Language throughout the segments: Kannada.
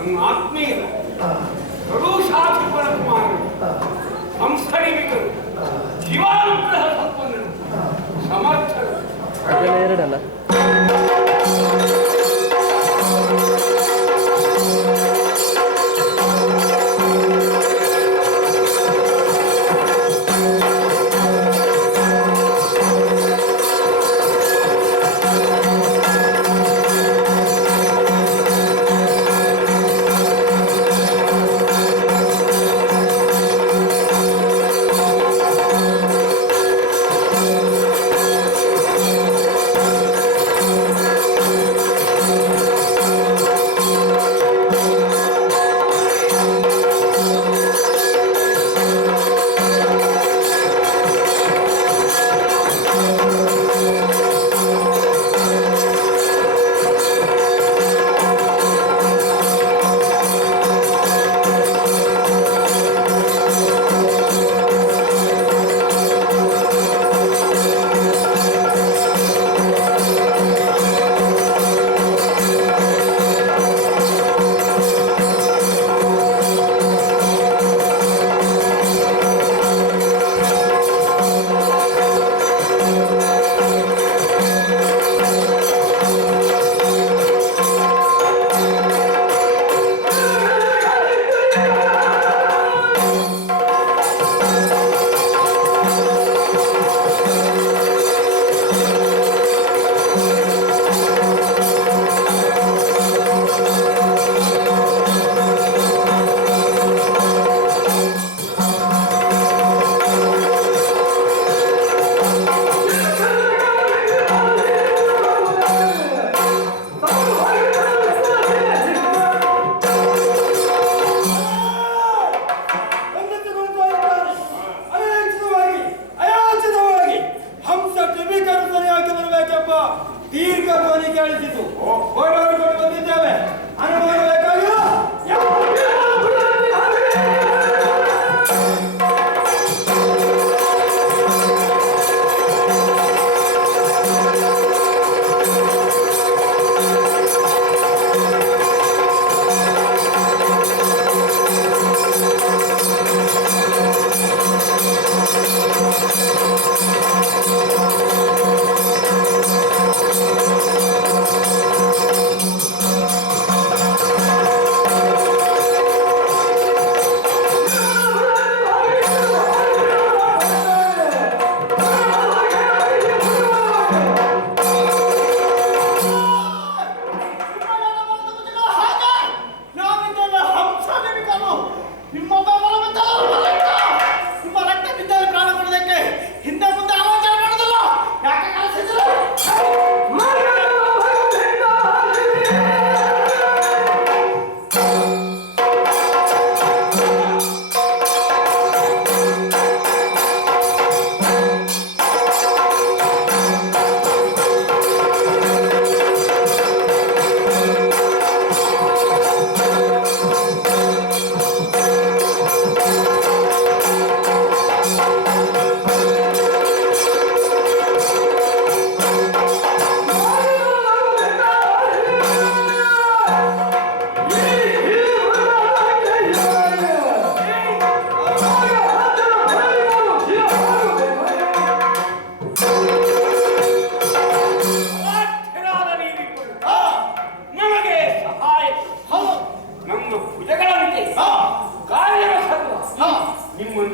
ನನ್ನ ಆತ್ಮೀಯ ಕರುಷಾಧಿಪರ ಪರಮಾನ ಸಂಸ್ಥಳಿವಿಕರು ಜೀವಾನುಗ್ರಹ ಸಮರ್ಥರು. ಅದೆಲ್ಲ ಎರಡಲ್ಲ?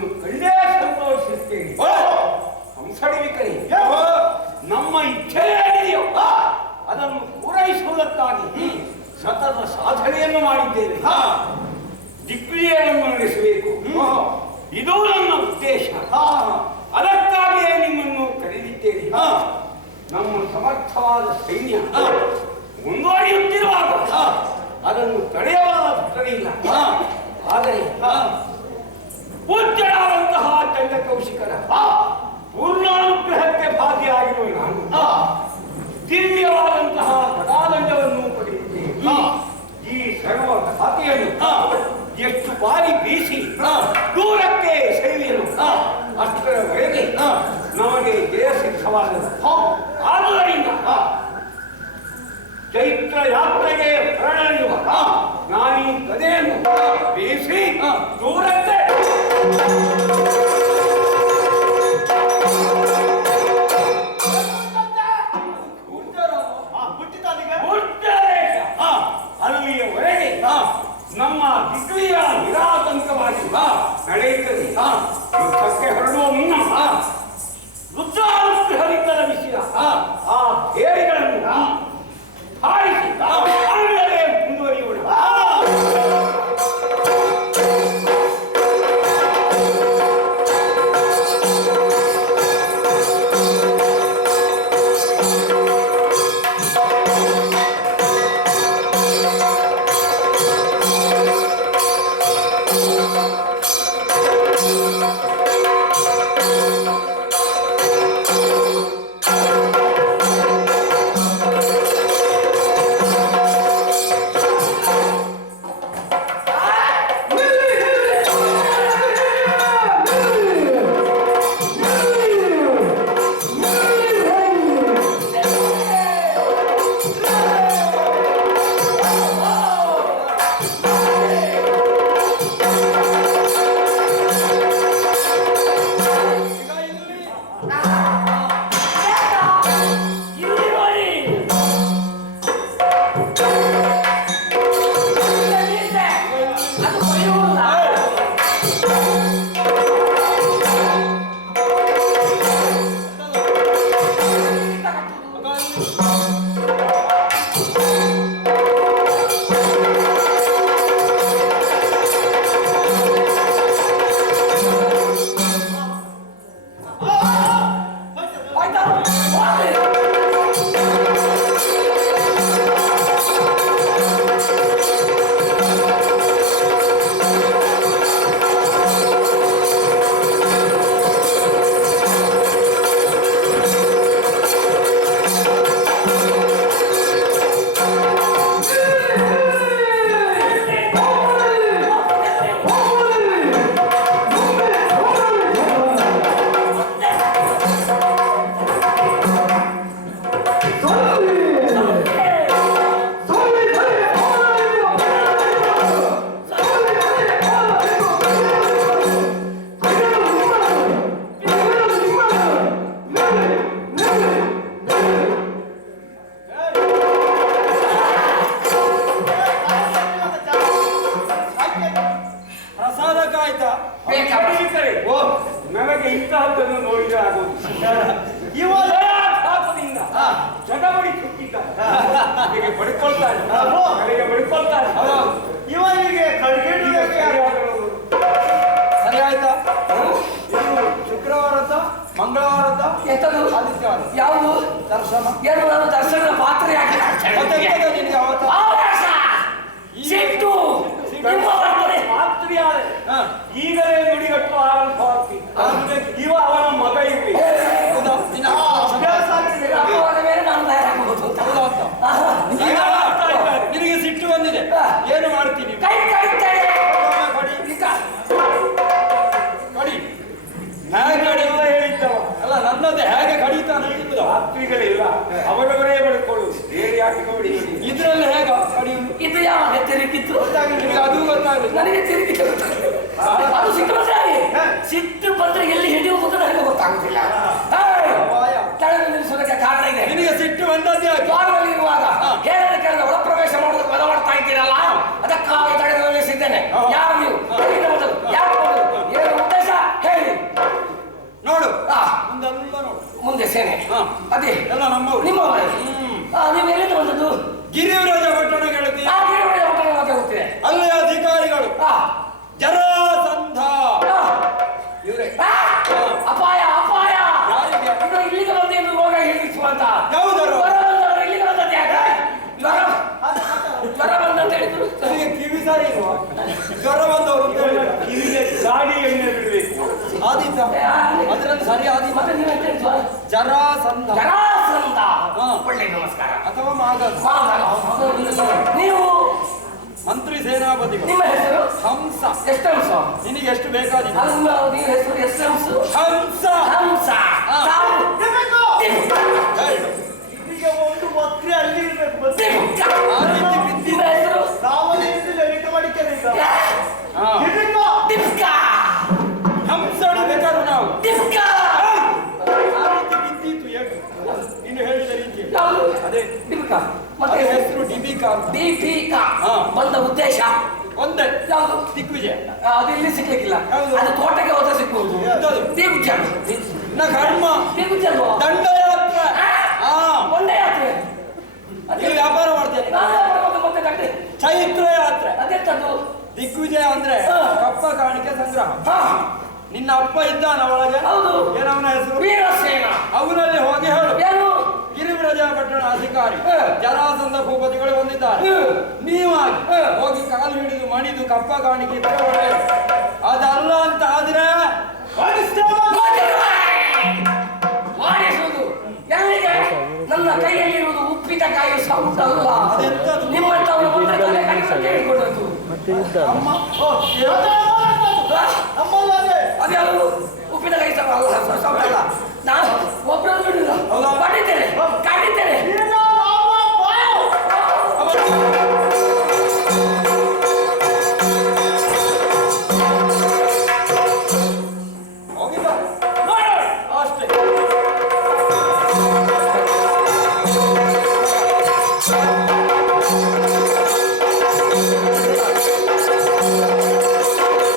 ನಿಮ್ಮನ್ನು ಕಂಡೇ ಸಂತೋಷಿಸುತ್ತೇನೆ ಹಂಸಡಿವಿಕರಿ ನಮ್ಮ ಇಚ್ಛೆ ಅದನ್ನು ಪೂರೈಸುವುದಕ್ಕಾಗಿ ಸತತ ಸಾಧನೆಯನ್ನು ಮಾಡಿದ್ದೇವೆ. ದಿಗ್ವಿಜಯವನ್ನು ನಡೆಸಬೇಕು. ಇದು ನನ್ನ ಉದ್ದೇಶ. ಅದಕ್ಕಾಗಿಯೇ ನಿಮ್ಮನ್ನು ಕರೆದಿದ್ದೇನೆ. ನಮ್ಮ ಸಮರ್ಥವಾದ ಸೈನ್ಯ ಮುಂದುವರಿಯುತ್ತಿರುವಾಗ ಅದನ್ನು ತಡೆಯಬಲ್ಲ ಭಕ್ತರಿಲ್ಲ ಆದರೆ ಪೂಜ್ಯರಾದಂತಹ ಚಂದ ಕೌಶಿಕರ. ಪೂರ್ಣಾನುಗ್ರಹಕ್ಕೆ ಭಾಗಿಯಾಗಿರುವ ನಾನು. ದಿವ್ಯವಾದಂತಹ ಕಥಾದಂಡವನ್ನು ಪಡೆಯುತ್ತೇನೆ ಈ ಸರ್ವ ಖಾತೆಯನ್ನು ಎಷ್ಟು ಬಾರಿ ಬೀಸಿ ದೂರಕ್ಕೆ ಸೆಳೆಯಲು ಅಷ್ಟರವರೆಗೆ ನಮಗೆ ಜಯ ಸಿದ್ಧವಾದದ್ದು. ಆದುದರಿಂದ ಚೈತ್ರ ಯಾತ್ರೆಗೆ ಹೊರಡಲಿರುವ ನಾನೀ ಕದೆಯನ್ನು ಬೀಸಿ ದೂರಕ್ಕೆ ಹೀಗೆ ಬಡ್ಕೊಳ್ತಾನೆ. ನನಗೆ ಬಡ್ಕೊಳ್ತಾನೆ. ಇವನಿಗೆ ಸರಿಯಾದವರು. ಸರಿ ಆಯ್ತಾ? ಇದು ಶುಕ್ರವಾರದ ಮಂಗಳವಾರದ ಆದಿತ್ಯವಾರ. ಯಾವುದು? ದರ್ಶನ. ಏನು ನಾನು ದರ್ಶನ ಪಾತ್ರ ಯಾಕೆ ನಿನಗೆ ಅವತ್ತು? ಸಿಟ್ಟು. ಈಗಲೇ ನುಡಿಗಟ್ಟು ಆರಂಭವಾಗ್ತಿತ್ತು ಇವ ಅವನ ಮಗ ಇರ್ಬೇಕು ಅದು ಗೊತ್ತಾಗಲಿಲ್ಲ ನನಗೆ ಅದು ಸಿಟ್ಟು ಬಂದ್ರೆ. ಸಿಟ್ಟು ಬಂದ್ರೆ ಎಲ್ಲಿ ಹಿಡಿಯುವುದು ನನಗೆ ಗೊತ್ತಾಗುದಿಲ್ಲ. ಕೆಳಗೆ ನಿಲ್ಲಿಸೋದಕ್ಕೆ ಕಾರಣ ಇದೆ. ಸಿಟ್ಟು ಬಂದದ್ದೇ ಯಾಕೆ? ದ್ವಾರದಲ್ಲಿ ಇರುವಾಗ ಕೇರಳ ಒಳ ಪ್ರವೇಶ ಮಾಡೋದಕ್ಕೆ ಬಲ ಮಾಡ್ತಾ ಇದ್ದೀರಲ್ಲ? ಅದಕ್ಕಾಗಿ ತಡೆದು ನಿಲ್ಲಿಸಿದ್ದೇನೆ. ಯಾರು ನೀವು? ಎಲ್ಲಿಂದ ಬಂದದ್ದು? ಯಾರು ಬಂದದ್ದು? ಏನು ಉದ್ದೇಶ? ಹೇಳಿ. ನೋಡು. ಮುಂದೆಲ್ಲ ನೋಡು. ಮುಂದೆ ಸೇನೆ. ಅದೇ. ಎಲ್ಲ ನಿಮ್ಮ. ಆ, ನೀವು ಎಲ್ಲಿಂದ ಬಂದದ್ದು? ಗಿರಿವರಾಜ ಪಟ್ಟಣ ಗೆಳತಿ ಅಲ್ಲಿ ಅಧಿಕಾರಿಗಳು. ಜರಾಸಂಧ. ಇವರೇ. ಅಪಾಯ ಅಪಾಯ. ಇದು ಇಲ್ಲಿಗೆ ಬಂದೇನು ರೋಗ ಹಿಡಿಸುವಂತ ಯಾವುದರು? ಜ್ವರ ಬಂದವರು ಇಲ್ಲಿಗೆ ಬಂದದ್ದು ಯಾಕೆ? ಜ್ವರ ಜ್ವರ ಬಂದಂತ ಹೇಳಿದ್ರು. ನನಗೆ ಕಿವಿ ಸಾರಿ ಇಲ್ವಾ? ಜ್ವರ ಬಂದವರು ಅಂತ ಹೇಳಿದ್ರು. ಇಲ್ಲಿಗೆ ಗಾಡಿ ಎಣ್ಣೆ ಬಿಡಬೇಕು. ಅದರಲ್ಲಿ ಸರಿ ಆದಿ ಮತ್ತೆ ನೀವು ಎಂತ ಹೇಳಿದ್ವಾ? ಜರಾಸಂಧ. ಜರಾಸಂಧ. ಹಾ. ಒಳ್ಳೆ ನಮಸ್ಕಾರ. ಅಥವಾ ಮಾಗ ನೀವು ಮಂತ್ರಿ ಸೇನಾಪತಿ. ನಿಮ್ಮ ಹೆಸರು? ಹಂಸ. ಎಷ್ಟು ಹಂಸ ನಿನಗೆ ಎಷ್ಟು ಬೇಕಾದಿದೆ ಅಲ್ಲ ನೀವು ಹೆಸರು ಎಷ್ಟು ಅಂಶ ಹಂಸ. ಹಂಸ ಬಂದ ಉದ್ದೇಶ? ಒಂದೇ. ಯಾವುದು? ದಿಗ್ವಿಜಯ. ಅದು ಇಲ್ಲಿ ಸಿಗ್ಲಿಕ್ಕಿಲ್ಲ. ಅದು ತೋಟಕ್ಕೆ ಹೋದ್ರೆ ಸಿಗ್ಬಹುದು ದಿಗ್ವಿಜಯ. ಕರ್ಮ. ದಿಗ್ವಿಜಯ ದಂಡಯಾತ್ರೆ. ಒಂದೇ ಯಾತ್ರೆ ಅದೇ ವ್ಯಾಪಾರ ಮಾಡ್ತೇನೆ ಮತ್ತೆ ಗಂಟೆ ಚೈತ್ರ ಯಾತ್ರೆ ಅದೆಂತದ್ದು ದಿಗ್ವಿಜಯ ಅಂದ್ರೆ. ಕಪ್ಪ ಕಾಣಿಕೆ ಸಂಗ್ರಹ. ನಿನ್ನ ಅಪ್ಪ ಇದ್ದಾನ ಒಳಗೆ? ಹೌದು. ಏನವನ ಹೆಸರು? ವೀರಸೇನ. ಅವನಲ್ಲಿ ಹೋಗಿ ಹೇಳು. ಏನು ಗಿರಿಬ್ರಜ ಪಟ್ಟಣ ಅಧಿಕಾರಿ. ಜರಾಸಂಧ ಭೂಪತಿಗಳು ಹೊಂದಿದ್ದಾರೆ. ನೀವಾಗಿ ಹೋಗಿ ಕಾಲು ಹಿಡಿದು ಮಣಿದು ಕಪ್ಪ ಕಾಣಿಕೆ ಅದಲ್ಲ ಅಂತ ಆದ್ರೆ ನನ್ನ ಕೈಯಲ್ಲಿರುವುದು ಉಪ್ಪಿತ ಕಾಯಿ ಅಲ್ಲ ನಿಮ್ಮ ಉಪ್ಪಿನಕಾಯಿ ಸೌಂಡ್ ಅಲ್ಲ ನಾನು ಒಬ್ಬರನ್ನು